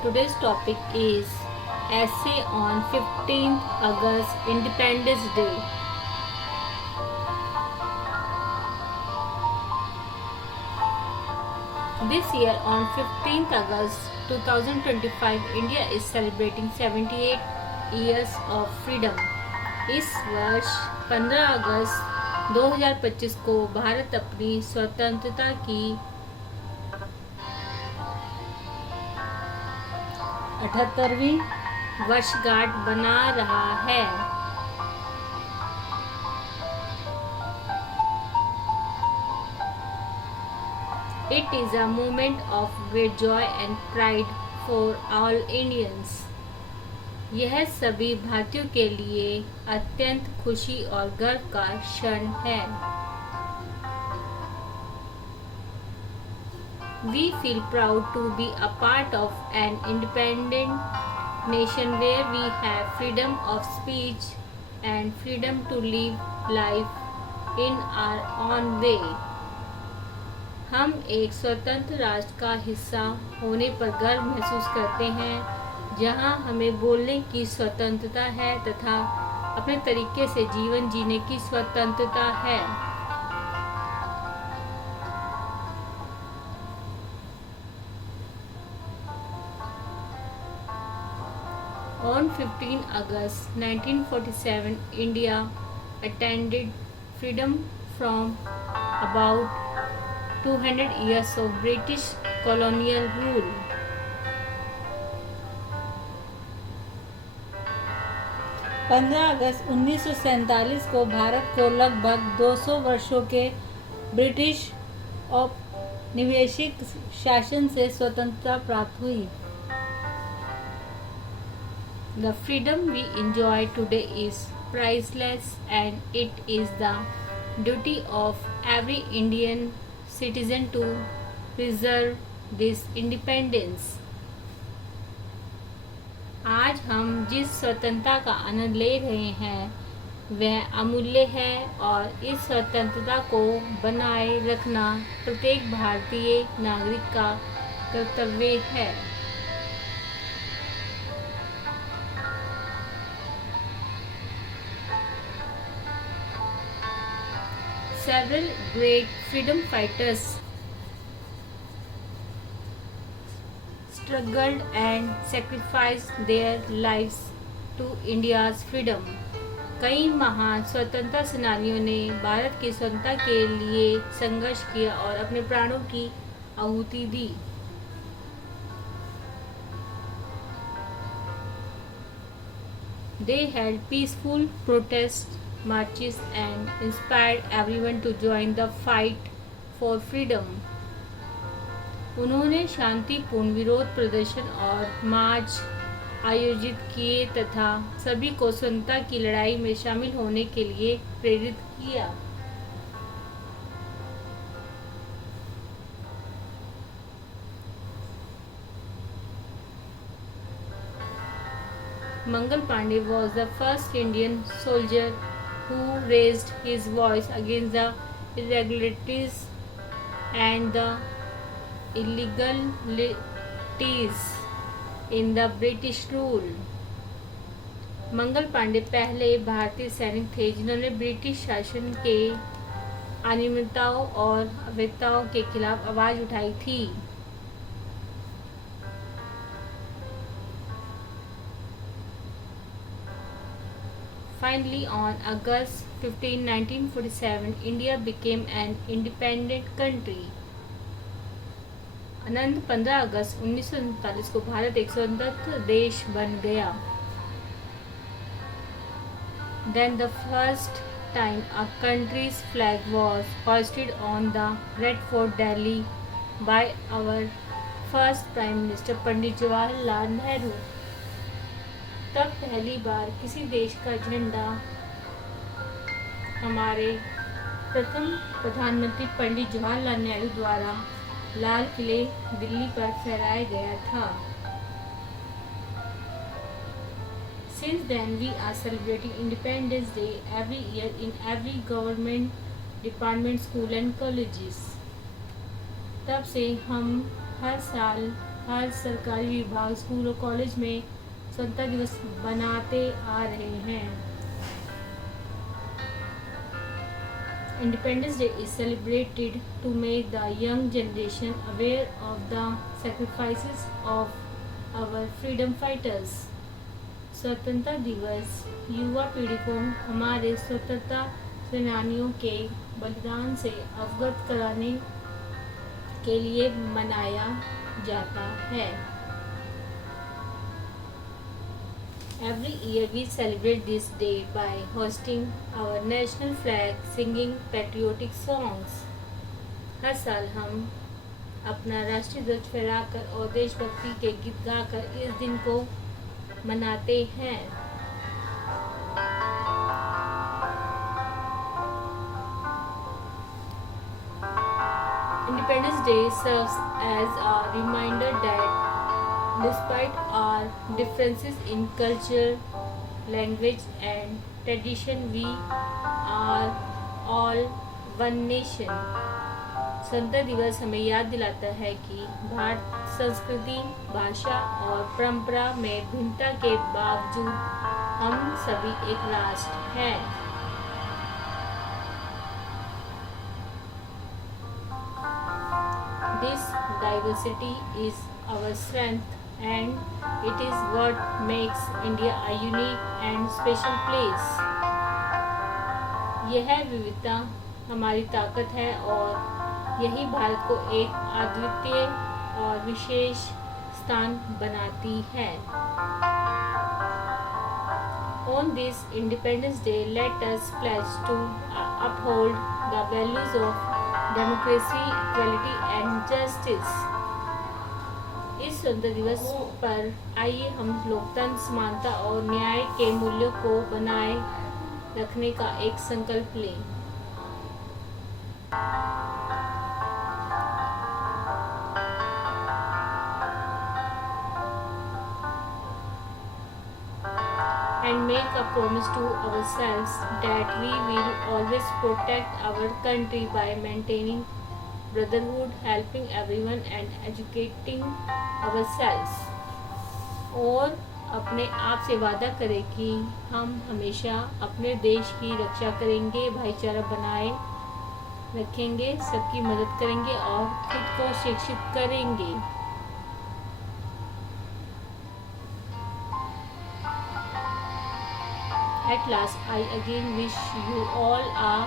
Today's topic is Essay on 15th August Independence Day. This year on 15th August 2025, India is celebrating 78 years of freedom. इस वर्ष 15 अगस्त 2025 को भारत अपनी स्वतंत्रता की 78वीं वर्षगांठ मना रहा है। It is a moment of great joy and pride for all Indians. यह सभी भारतीयों के लिए अत्यंत खुशी और गर्व का क्षण है। We feel proud to be a part of an independent nation where we have freedom of speech and freedom to live life in our own way. हम एक स्वतंत्र राष्ट्र का हिस्सा होने पर गर्व महसूस करते हैं जहां हमें बोलने की स्वतंत्रता है तथा अपने तरीके से जीवन जीने की स्वतंत्रता है। On 15 August 1947, India attained freedom from about 200 years of British colonial rule. अगस्त 1947 को भारत को लगभग 200 वर्षों के ब्रिटिश औपनिवेशिक शासन से स्वतंत्रता प्राप्त हुई। The freedom we enjoy today is priceless and it is the duty of every Indian citizen to preserve this independence. आज हम जिस स्वतंत्रता का आनंद ले रहे हैं वह अमूल्य है और इस स्वतंत्रता को बनाए रखना प्रत्येक भारतीय नागरिक का कर्तव्य है। Several great freedom fighters struggled and sacrificed their lives to India's freedom. कई महान स्वतंत्रता सेनानियों ने भारत की स्वतंत्रता के लिए संघर्ष किया और अपने प्राणों की आहुति दी। They held peaceful protests, marches and inspired everyone to join the fight for freedom. उन्होंने शांतिपूर्ण विरोध प्रदर्शन और मार्च आयोजित किए तथा सभी को स्वतंत्रता की लड़ाई में शामिल होने के लिए प्रेरित किया। Mangal Pandey was the first Indian soldier who raised his voice against the irregularities and the illegalities in the British rule. Mangal Pandey पहले भारतीय सैनिक थे जिन्होंने ब्रिटिश शासन के अनियमितताओं और अवैधताओं के खिलाफ आवाज उठाई थी। Finally, on August 15, 1947, India became an independent country. अनंत 15 अगस्त 1947 को भारत एक स्वतंत्र देश बन गया। Then the first time a country's flag was hoisted on the Red Fort, Delhi, by our first Prime Minister Pandit Jawaharlal Nehru. तब पहली बार किसी देश का झंडा हमारे प्रथम प्रधानमंत्री पंडित जवाहरलाल नेहरू द्वारा लाल किले दिल्ली पर फहराया गया था। Since then we are celebrating Independence Day every year in every government department, school and colleges. तब से हम हर साल हर सरकारी विभाग, स्कूल और कॉलेज में स्वतंत्रता दिवस मनाते आ रहे हैं। Independence Day is celebrated to make the young generation aware of the sacrifices of our freedom fighters. स्वतंत्रता दिवस युवा पीढ़ी को हमारे स्वतंत्रता सेनानियों के बलिदान से अवगत कराने के लिए मनाया जाता है। Every year we celebrate this day by hosting our national flag, singing patriotic songs. हर साल हम अपना राष्ट्रीय ध्वज फहराकर और देशभक्ति के गीत गाकर इस दिन को मनाते हैं। Independence Day serves as a reminder that despite our differences in culture, language and tradition, we are all one nation. स्वतंत्रता दिवस हमें याद दिलाता है कि भारत संस्कृति, भाषा और परंपरा में भिन्नता के बावजूद हम सभी एक राष्ट्र हैं। This diversity is our strength and it is what makes India a unique and special place. यह विविधता हमारी ताकत है और यही भारत को एक अद्वितीय और विशेष स्थान बनाती है। On this Independence Day, let us pledge to uphold the values of democracy, equality and justice. इस स्वतंत्रता दिवस पर आइए हम लोकतंत्र, समानता और न्याय के मूल्यों को बनाए रखने का एक संकल्प लें। And make a promise to ourselves that we will always protect our country by maintaining brotherhood, helping everyone and educating ourselves. और अपने आप से वादा करें कि हम हमेशा अपने देश की रक्षा करेंगे, भाईचारा बनाए रखेंगे, सबकी मदद करेंगे और खुद को शिक्षित करेंगे। At last, I again wish you all a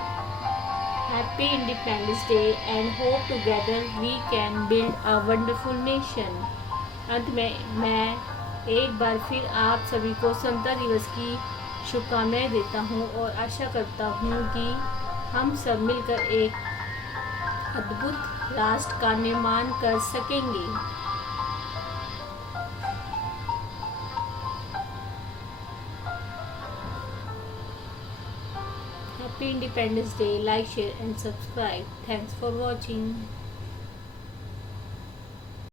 happy Independence Day and hope together we can build a wonderful nation. अंत में मैं एक बार फिर आप सभी को स्वतंत्रता दिवस की शुभकामनाएं देता हूं और आशा करता हूं कि हम सब मिलकर एक अद्भुत राष्ट्र का निर्माण कर सकेंगे। Happy Independence Day. Like, share and subscribe. Thanks for watching.